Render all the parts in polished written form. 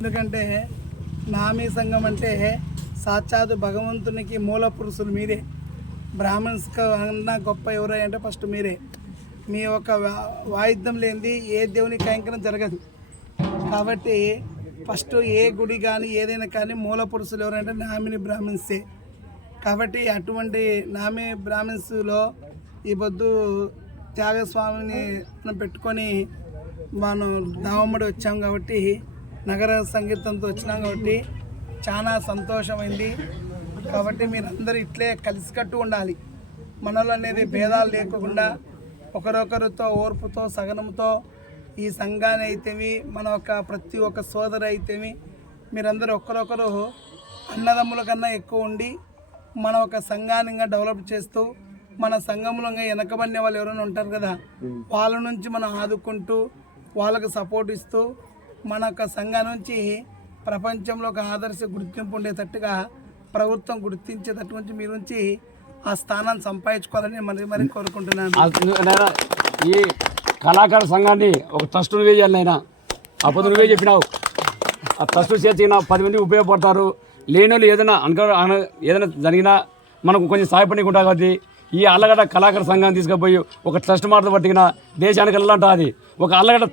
ఎందుకంటే నామీ సంఘం అంటే సాక్షాత్ భగవంతునికి మూల పురుషులు మీరే. బ్రాహ్మణ్స్ కన్నా గొప్ప ఎవరై అంటే ఫస్ట్ మీరే. మీ యొక్క వాయిద్యం లేనిది ఏ దేవుని కైంకర్యం జరగదు. కాబట్టి ఫస్ట్ ఏ గుడి కానీ ఏదైనా కానీ మూల పురుషులు ఎవరంటే నామిని బ్రాహ్మణ్సే. కాబట్టి అటువంటి నామి బ్రాహ్మణ్స్లో ఈ పొద్దు త్యాగస్వామిని మనం పెట్టుకొని మనం దావమ్మడి వచ్చాం కాబట్టి, నగర సంగీతంతో వచ్చినాం కాబట్టి చాలా సంతోషమైంది. కాబట్టి మీరందరూ ఇట్లే కలిసికట్టు ఉండాలి. మనలో అనేది భేదాలు లేకుండా ఒకరొకరితో ఓర్పుతో సహనంతో ఈ సంఘాన్ని అయితేమి మన ఒక ప్రతి ఒక్క సోదరు అయితేమి మీరందరూ ఒకరొకరు అన్నదమ్ముల కన్నా ఎక్కువ ఉండి మన ఒక సంఘాన్ని ఇంకా డెవలప్ చేస్తూ మన సంఘంలో ఇంకా వెనకబడిన వాళ్ళు ఎవరైనా ఉంటారు కదా, వాళ్ళ నుంచి మనం ఆదుకుంటూ వాళ్ళకు సపోర్ట్ ఇస్తూ మన యొక్క సంఘం నుంచి ప్రపంచంలో ఒక ఆదర్శ గుర్తింపు ఉండేటట్టుగా ప్రభుత్వం గుర్తించేటట్టు నుంచి మీ నుంచి ఆ స్థానాన్ని సంపాదించుకోవాలని మరి కోరుకుంటున్నాను. ఈ కళాకార సంఘాన్ని ఒక ట్రస్ట్ నువ్వే చేయాలి నాయన. అప్పుడు నువ్వే చెప్పినావు ఆ ట్రస్ట్ చేసి 10 మంది ఉపయోగపడతారు. లేని వాళ్ళు ఏదైనా జరిగినా మనకు కొంచెం సహాయపడి ఉంటాయి. కాబట్టి ఈ అల్లగడ్డ కళాకార సంఘాన్ని తీసుకుపోయి ఒక ట్రస్ట్ మాట పట్టిన దేశానికి వెళ్ళాలంటుంది. ఒక అల్లగడ్డ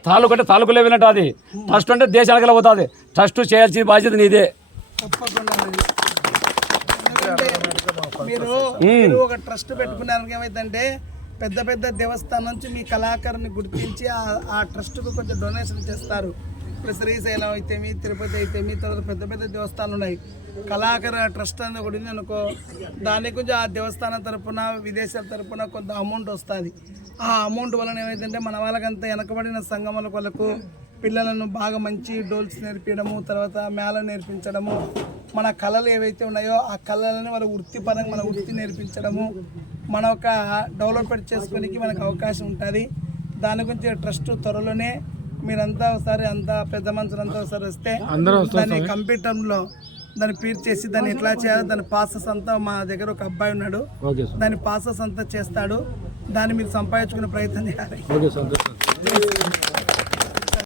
తాలూకులే వెళ్ళంటుంది. ట్రస్ట్ అంటే దేశానికి వెళ్ళబోతుంది. ట్రస్ట్ చేయాల్సిన బాధ్యత నీదే. మీరు ఒక ట్రస్ట్ పెట్టుకున్నానికి ఏమైందంటే పెద్ద పెద్ద దేవస్థానం నుంచి మీ కళాకారుని గుర్తించి ఆ ట్రస్ట్కు కొంచెం డొనేషన్ చేస్తారు. ఇప్పుడు శ్రీశైలం అయితేమి, తిరుపతి అయితేమి, తర్వాత పెద్ద పెద్ద దేవస్థానాలు ఉన్నాయి. కళాకార ట్రస్ట్ అనేది ఒకటి ఉంది అనుకో, దానికి కొంచెం ఆ దేవస్థానం తరపున విదేశాల తరపున కొంత అమౌంట్ వస్తుంది. ఆ అమౌంట్ వలన ఏమైందంటే మన వాళ్ళకంతా వెనకబడిన సంఘముల వాళ్ళకు పిల్లలను బాగా మంచి డోల్స్ నేర్పించడము, తర్వాత మేళ నేర్పించడము, మన కళలు ఏవైతే ఉన్నాయో ఆ కళలని వాళ్ళ వృత్తిపరంగా మన వృత్తి నేర్పించడము, మన ఒక డెవలప్మెంట్ చేసుకోనికి మనకు అవకాశం ఉంటుంది. దాని గురించి ట్రస్ట్ త్వరలోనే మీరంతా ఒకసారి అంతా పెద్ద మనుషులంతా ఒకసారి వస్తే దాన్ని కంప్యూటర్లో దాన్ని ఫీడ్ చేసి దాన్ని ఎట్లా చేయాలో దాని ప్రాసెస్ అంతా మా దగ్గర ఒక అబ్బాయి ఉన్నాడు, దాని ప్రాసెస్ అంతా చేస్తాడు. దాన్ని మీరు సంపాదించుకునే ప్రయత్నం చేయాలి.